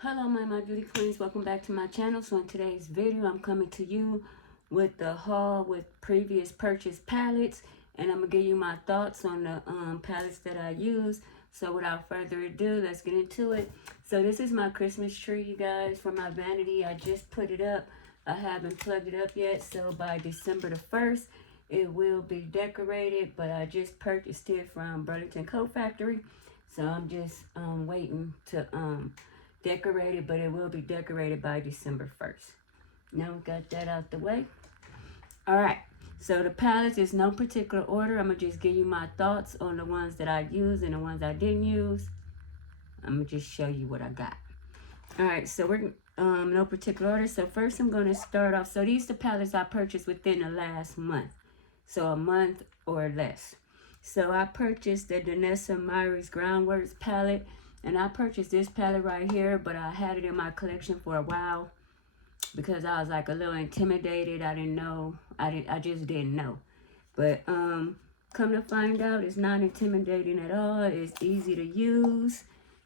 Hello my beauty queens, welcome back to my channel. So in today's video I'm coming to you with the haul with previous purchase palettes, and I'm gonna give you my thoughts on the palettes that I use. So without further ado, let's get into it. So this is my Christmas tree, you guys, for my vanity. I just put it up. I haven't plugged it up yet, so by December the 1st it will be decorated, but I just purchased it from Burlington Coat Factory, so I'm just waiting to decorated, but it will be decorated by December 1st. Now we got that out the way. All right, so the palettes is no particular order. I'm gonna just give you my thoughts on the ones that I used and the ones I didn't use. I'm gonna just show you what I got. All right, so we're no particular order. So first I'm gonna start off. So these are the palettes I purchased within the last month, so a month or less. So I purchased the Danessa Myricks Groundworks palette. And I purchased this palette right here, but I had it in my collection for a while because I was like a little intimidated. I didn't know. I just didn't know. But come to find out, it's not intimidating at all. It's easy to use.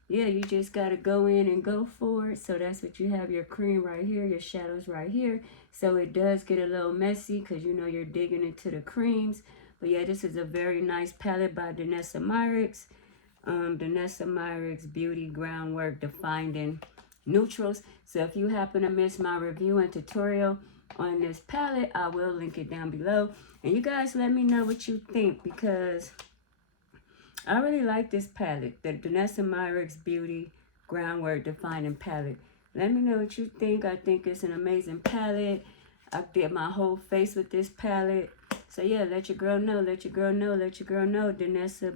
Yeah, you just got to go in and go for it. So that's what you have, your cream right here, your shadows right here. So it does get a little messy because you know you're digging into the creams. But yeah, this is a very nice palette by Danessa Myricks. Danessa Myricks Beauty Groundwork Defining Neutrals. So if you happen to miss my review and tutorial on this palette, I will link it down below. And you guys let me know what you think, because I really like this palette, the Danessa Myricks Beauty Groundwork Defining Palette. Let me know what you think. I think it's an amazing palette. I did my whole face with this palette. So yeah, let your girl know, let your girl know, let your girl know. Danessa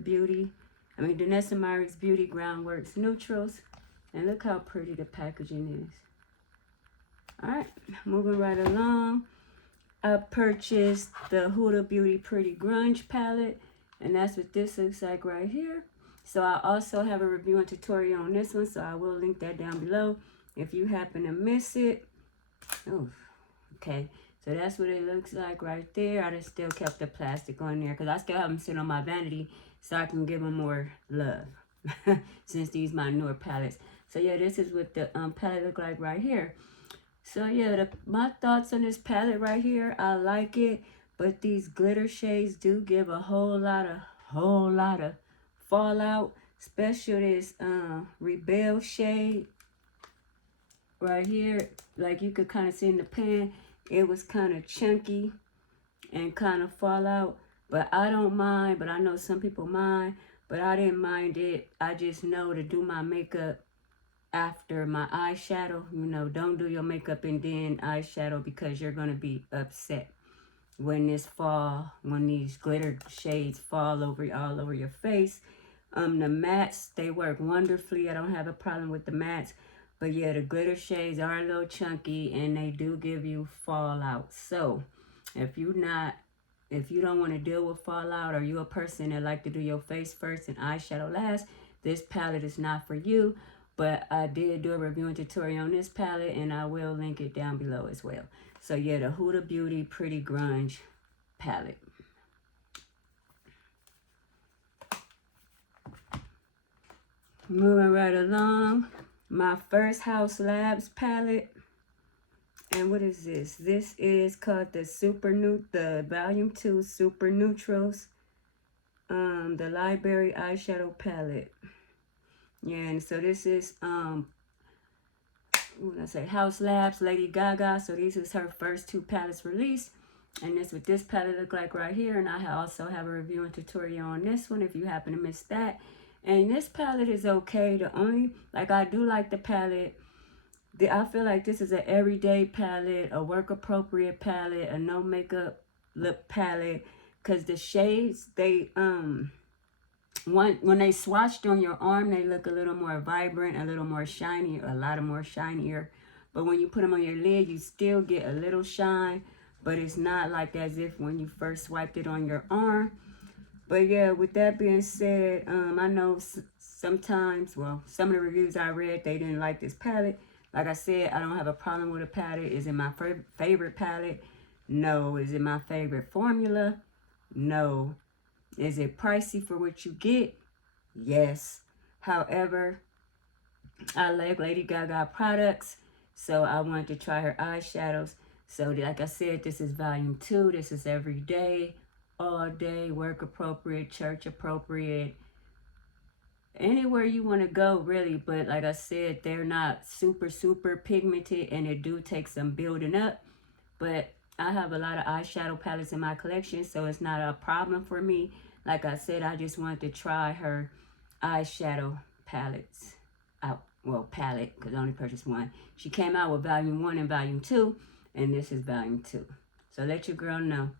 Myricks Beauty Groundworks Neutrals. And look how pretty the packaging is. Alright, moving right along. I purchased the HUDA Beauty Pretty Grunge palette. And that's what this looks like right here. So I also have a review and tutorial on this one, so I will link that down below if you happen to miss it. Oh, okay. So that's what it looks like right there. I just still kept the plastic on there because I still have them sitting on my vanity so I can give them more love since these my newer palettes. So yeah, this is what the palette look like right here. So yeah, my thoughts on this palette right here, I like it, but these glitter shades do give a whole lot of fallout, especially this Rebel shade right here. Like you could kind of see in the pan, it was kind of chunky and kind of fallout, but I don't mind. But I know some people mind, but I didn't mind it. I just know to do my makeup after my eyeshadow. You know, don't do your makeup and then eyeshadow, because you're gonna be upset when when these glitter shades fall all over your face. The mattes, they work wonderfully. I don't have a problem with the mattes. But yeah, the glitter shades are a little chunky and they do give you fallout. So if you don't want to deal with fallout, or you a person that like to do your face first and eyeshadow last, this palette is not for you. But I did do a review and tutorial on this palette, and I will link it down below as well. So yeah, the Huda Beauty Pretty Grunge palette. Moving right along, my first HAUS Labs palette. And what is this? This is called the Volume 2 Super Neutrals. The Library Eyeshadow Palette. Yeah, and so this is when I say HAUS Labs, Lady Gaga. So these is her first 2 palettes released. And this is what this palette look like right here. And I also have a review and tutorial on this one if you happen to miss that. And this palette is okay. I do like the palette. I feel like this is an everyday palette, a work appropriate palette, a no makeup lip palette. Because the shades, they when they swatched on your arm, they look a little more vibrant, a little more shiny, a lot more shinier. But when you put them on your lid, you still get a little shine, but it's not like as if when you first swiped it on your arm. But yeah, with that being said, I know sometimes, well, some of the reviews I read, they didn't like this palette. Like I said, I don't have a problem with a palette. Is it my favorite palette? No. Is it my favorite formula? No. Is it pricey for what you get? Yes. However, I like Lady Gaga products, so I wanted to try her eyeshadows. So like I said, this is volume 2. This is every day, all day, work appropriate, church appropriate, anywhere you want to go really. But like I said, they're not super pigmented, and it do take some building up. But I have a lot of eyeshadow palettes in my collection, so it's not a problem for me. Like I said, I just wanted to try her eyeshadow palettes out. Well, palette, because I only purchased one. She came out with volume 1 and volume 2, and this is volume 2. So let your girl know.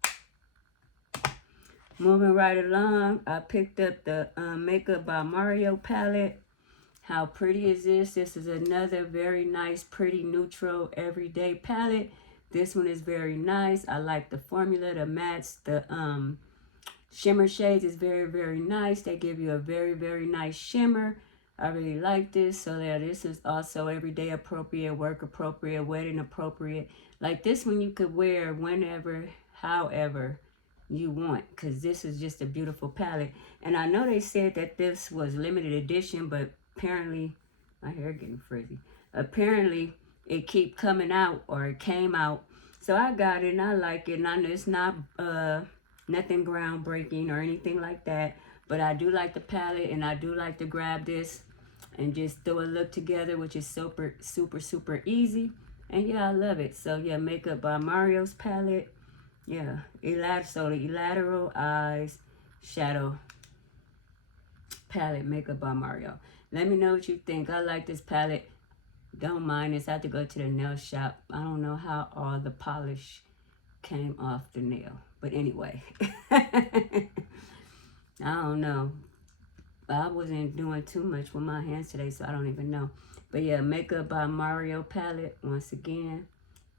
Moving right along, I picked up the Makeup by Mario palette. How pretty is this? This is another very nice, pretty, neutral, everyday palette. This one is very nice. I like the formula, the mattes, the shimmer shades is very nice. They give you a very nice shimmer. I really like this. So yeah, this is also everyday appropriate, work appropriate, wedding appropriate. Like this one you could wear whenever, however you want, because this is just a beautiful palette. And I know they said that this was limited edition, but apparently, my hair getting frizzy. Apparently, it keep coming out, or it came out. So I got it, and I like it. And I know it's not nothing groundbreaking or anything like that, but I do like the palette, and I do like to grab this and just throw a look together, which is super easy. And yeah, I love it. So yeah, Makeup by Mario's palette. Yeah, so the Lateral Eyes Shadow palette, Makeup by Mario. Let me know what you think. I like this palette. Don't mind this. I have to go to the nail shop. I don't know how all the polish came off the nail. But anyway. I don't know. I wasn't doing too much with my hands today, so I don't even know. But yeah, Makeup by Mario palette. Once again,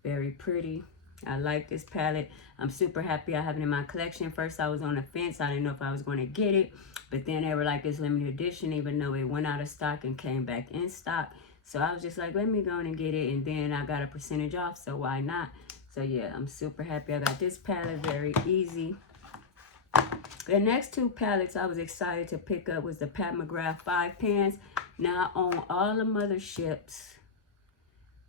very pretty. I like this palette. I'm super happy I have it in my collection. First, I was on the fence. I didn't know if I was going to get it. But then they were like, it's limited edition, even though it went out of stock and came back in stock. So I was just like, let me go and get it. And then I got a percentage off, so why not? So yeah, I'm super happy I got this palette. Very easy. The next two palettes I was excited to pick up was the Pat McGrath 5 pans. Now I own all the motherships.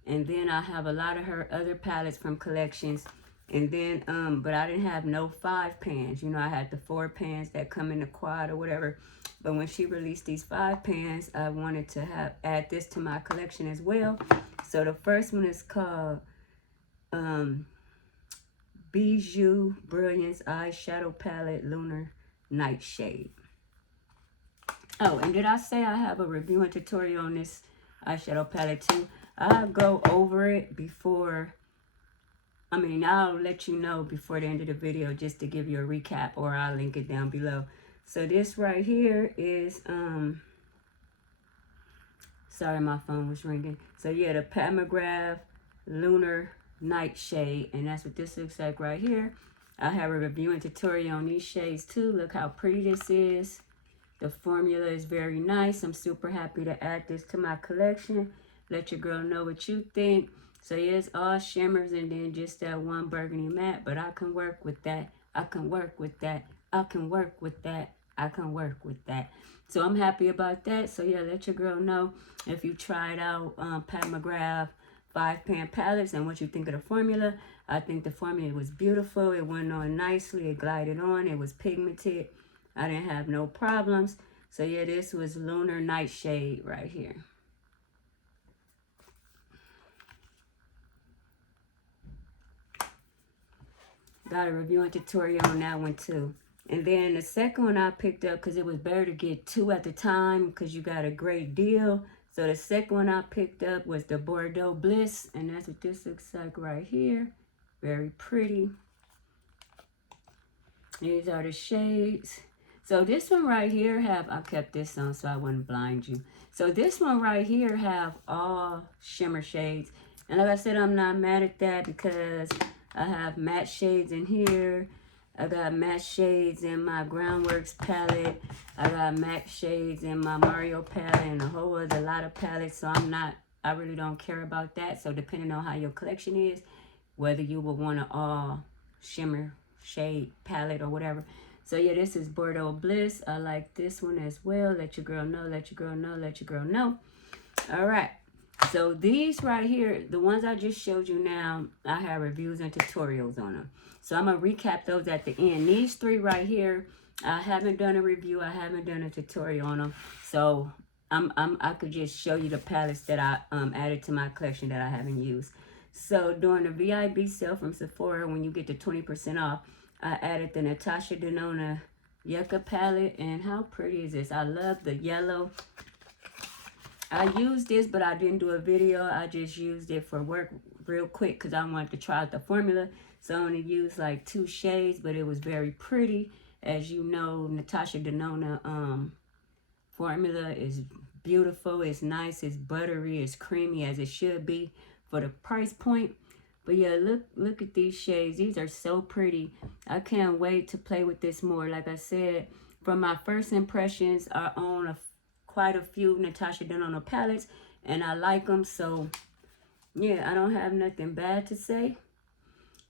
And then I have a lot of her other palettes from collections. And then, but I didn't have no 5 pans. You know, I had the 4 pans that come in the quad or whatever. But when she released these 5 pans, I wanted to add this to my collection as well. So the first one is called Bijou Brilliance Eyeshadow Palette Lunar Nightshade. Oh, and did I say I have a review and tutorial on this eyeshadow palette too? I'll go over it before, I'll let you know before the end of the video just to give you a recap, or I'll link it down below. So this right here is, sorry, my phone was ringing. So yeah, the Pat McGrath Lunar Nightshade, and that's what this looks like right here. I have a review and tutorial on these shades too. Look how pretty this is. The formula is very nice. I'm super happy to add this to my collection. Let your girl know what you think. So yeah, it's all shimmers and then just that one burgundy matte, but I can work with that. I can work with that. I can work with that. I can work with that. So I'm happy about that. So yeah, let your girl know if you tried out Pat McGrath 5 pan palettes and what you think of the formula. I think the formula was beautiful. It went on nicely. It glided on. It was pigmented. I didn't have no problems. So yeah, this was Lunar Nightshade right here. Got a review and tutorial on that one too. And then the second one I picked up because it was better to get 2 at the time because you got a great deal. So the second one I picked up was the Bordeaux Bliss. And that's what this looks like right here. Very pretty. These are the shades. So this one right here I kept this on so I wouldn't blind you. So this one right here have all shimmer shades. And like I said, I'm not mad at that because I have matte shades in here. I got matte shades in my GROUNDWORK palette. I got matte shades in my Mario palette and a whole other lot of palettes. So I really don't care about that. So depending on how your collection is, whether you would want an all shimmer shade palette or whatever. So yeah, this is Bordeaux Bliss. I like this one as well. Let your girl know, let your girl know, let your girl know. All right. So these right here, the ones I just showed you now, I have reviews and tutorials on them. So I'm going to recap those at the end. These three right here, I haven't done a review. I haven't done a tutorial on them. So I could just show you the palettes that I added to my collection that I haven't used. So during the VIB sale from Sephora, when you get the 20% off, I added the Natasha Denona Yucca palette. And how pretty is this? I love the yellow. I used this, but I didn't do a video. I just used it for work real quick because I wanted to try out the formula. So I only used like 2 shades, but it was very pretty. As you know, Natasha Denona formula is beautiful. It's nice. It's buttery. It's creamy as it should be for the price point. But yeah, look at these shades. These are so pretty. I can't wait to play with this more. Like I said, from my first impressions, I own quite a few Natasha Denona palettes, and I like them. So yeah, I don't have nothing bad to say,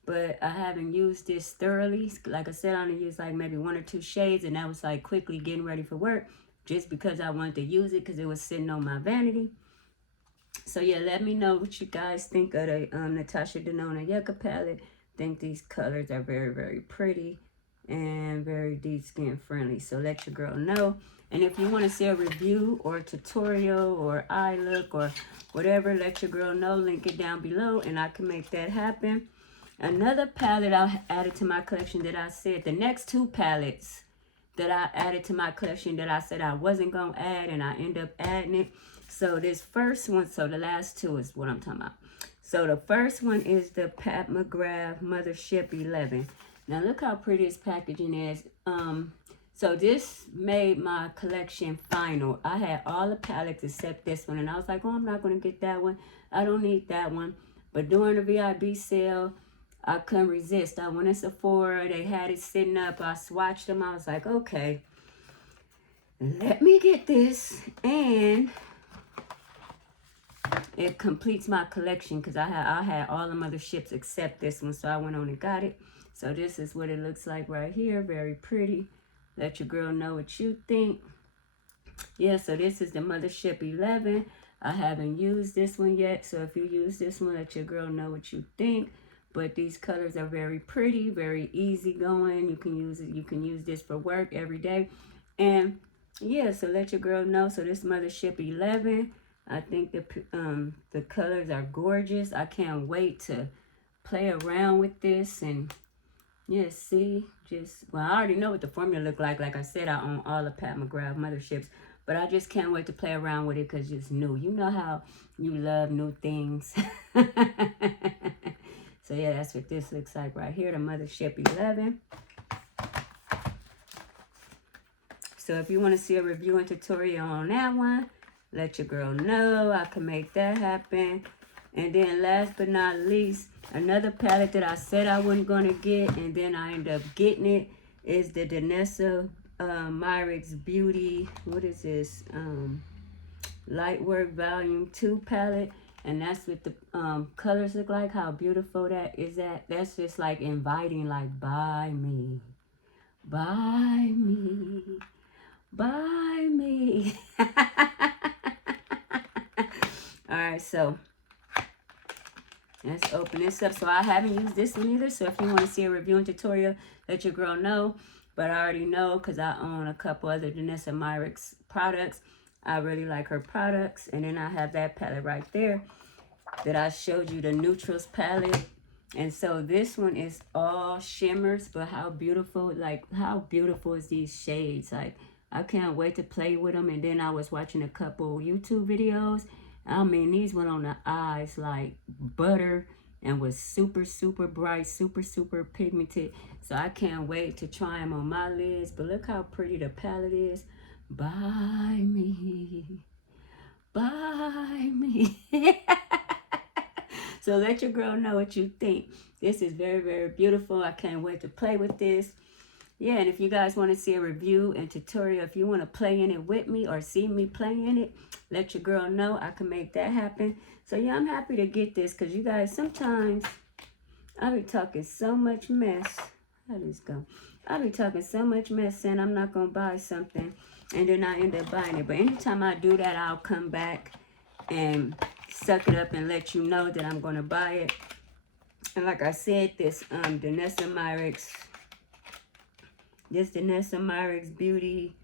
but I haven't used this thoroughly. Like I said, I only used like maybe 1 or 2 shades, and that was like quickly getting ready for work just because I wanted to use it because it was sitting on my vanity. So yeah, let me know what you guys think of the Natasha Denona Yucca palette. I think these colors are very, very pretty and very deep skin friendly. So let your girl know. And if you want to see a review or a tutorial or eye look or whatever, let your girl know. Link it down below and I can make that happen. Another palette I added to my collection that I said, the next 2 palettes that I added to my collection that I said I wasn't going to add, and I end up adding it. So this first one, so the last 2 is what I'm talking about. So the first one is the Pat McGrath Mothership 11. Now look how pretty this packaging is. So this made my collection final. I had all the palettes except this one, and I was like, oh, I'm not going to get that one. I don't need that one. But during the VIB sale, I couldn't resist. I went to Sephora. They had it sitting up. I swatched them. I was like, okay, let me get this. And it completes my collection because I had all the Motherships except this one. So I went on and got it. So this is what it looks like right here. Very pretty. Let your girl know what you think. Yeah, so this is the Mothership 11. I haven't used this one yet. So if you use this one, let your girl know what you think. But these colors are very pretty, very easy going. You can use it. You can use this for work every day. And yeah, so let your girl know. So this Mothership 11, I think the colors are gorgeous. I can't wait to play around with this. And yeah, see, well, I already know what the formula look like. Like I said, I own all the Pat McGrath Motherships. But I just can't wait to play around with it because it's new. You know how you love new things. So yeah, that's what this looks like right here, the Mothership 11. So if you want to see a review and tutorial on that one, let your girl know. I can make that happen. And then last but not least, another palette that I said I wasn't going to get, and then I ended up getting it, is the Danessa Myricks Beauty. What is this? Lightwork Volume 2 palette. And that's what the colors look like, how beautiful that is. That's just like inviting, like, buy me, buy me, buy me. All right, so let's open this up. So I haven't used this one either. So if you want to see a review and tutorial, let your girl know. But I already know because I own a couple other Danessa Myricks products. I really like her products. And then I have that palette right there that I showed you, the Neutrals palette. And so this one is all shimmers, but how beautiful, like how beautiful is these shades. Like I can't wait to play with them. And then I was watching a couple YouTube videos. I mean, these went on the eyes like butter and was super, super bright, super, super pigmented. So I can't wait to try them on my lids. But look how pretty the palette is. Buy me. Buy me. So let your girl know what you think. This is very, very beautiful. I can't wait to play with this. Yeah, and if you guys want to see a review and tutorial, if you want to play in it with me or see me play in it, let your girl know. I can make that happen. So yeah, I'm happy to get this because you guys, sometimes I be talking so much mess. How does this go? I be talking so much mess saying I'm not going to buy something, and then I end up buying it. But anytime I do that, I'll come back and suck it up and let you know that I'm going to buy it. And like I said, this Danessa Myricks Beauty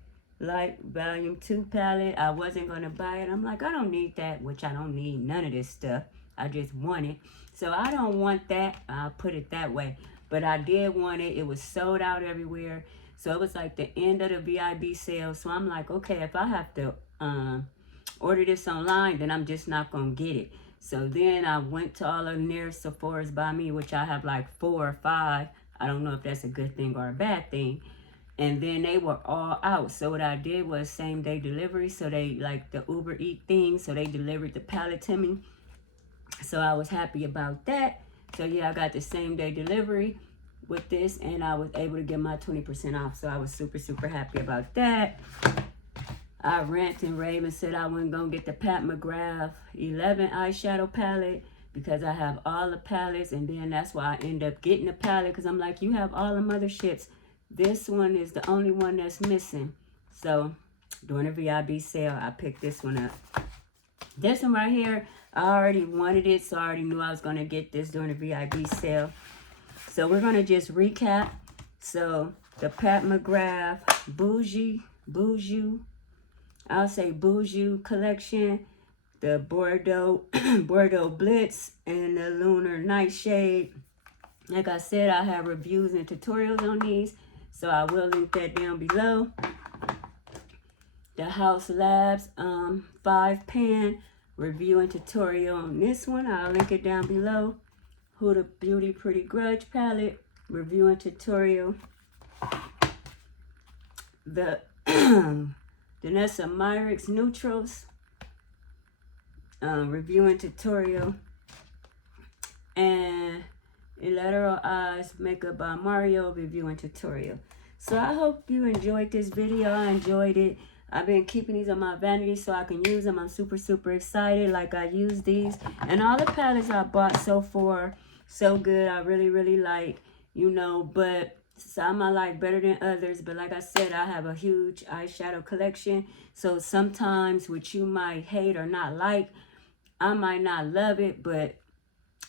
Light Volume 2 palette, I wasn't going to buy it. I'm like, I don't need that, which I don't need none of this stuff. I just want it. So I don't want that. I'll put it that way. But I did want it. It was sold out everywhere. So it was like the end of the VIB sale. So I'm like, okay, if I have to order this online, then I'm just not going to get it. So then I went to all of the nearest Sephora's by me, which I have like 4 or 5. I don't know if that's a good thing or a bad thing. And then they were all out. So what I did was same day delivery. So they like the Uber Eat thing. So they delivered the palette to me. So I was happy about that. So yeah, I got the same day delivery with this. And I was able to get my 20% off. So I was super, super happy about that. I ranted and raved and said I wasn't going to get the Pat McGrath 11 eyeshadow palette because I have all the palettes. And then that's why I end up getting the palette because I'm like, you have all the motherships. This one is the only one that's missing. So during the VIB sale, I picked this one up. This one right here, I already wanted it. So I already knew I was going to get this during the VIB sale. So we're going to just recap. So the Pat McGrath BIJOUX collection, the Bordeaux Blitz, and the Lunar Nightshade. Like I said, I have reviews and tutorials on these, so I will link that down below. The HAUS Labs 5-pan review and tutorial on this one. I'll link it down below. Huda Beauty Pretty Grudge palette review and tutorial. The Danessa Myricks Neutrals review and tutorial, and Ethereal Eyes Makeup by Mario review and tutorial. So I hope you enjoyed this video. I enjoyed it. I've been keeping these on my vanity so I can use them. I'm super, super excited. Like, I use these. And all the palettes I bought so far, so good. I really, really like, you know, but some I like better than others. But like I said, I have a huge eyeshadow collection. So sometimes what you might hate or not like, I might not love it, but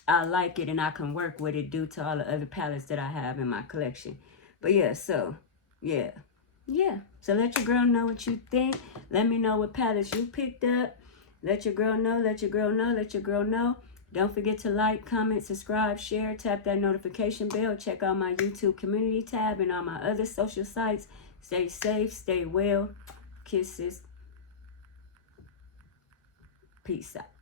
I like it and I can work with it due to all the other palettes that I have in my collection. But yeah, so yeah. So let your girl know what you think. Let me know what palettes you picked up. Let your girl know, let your girl know, let your girl know. Don't forget to like, comment, subscribe, share, tap that notification bell. Check out my YouTube community tab and all my other social sites. Stay safe, stay well. Kisses. Peace out.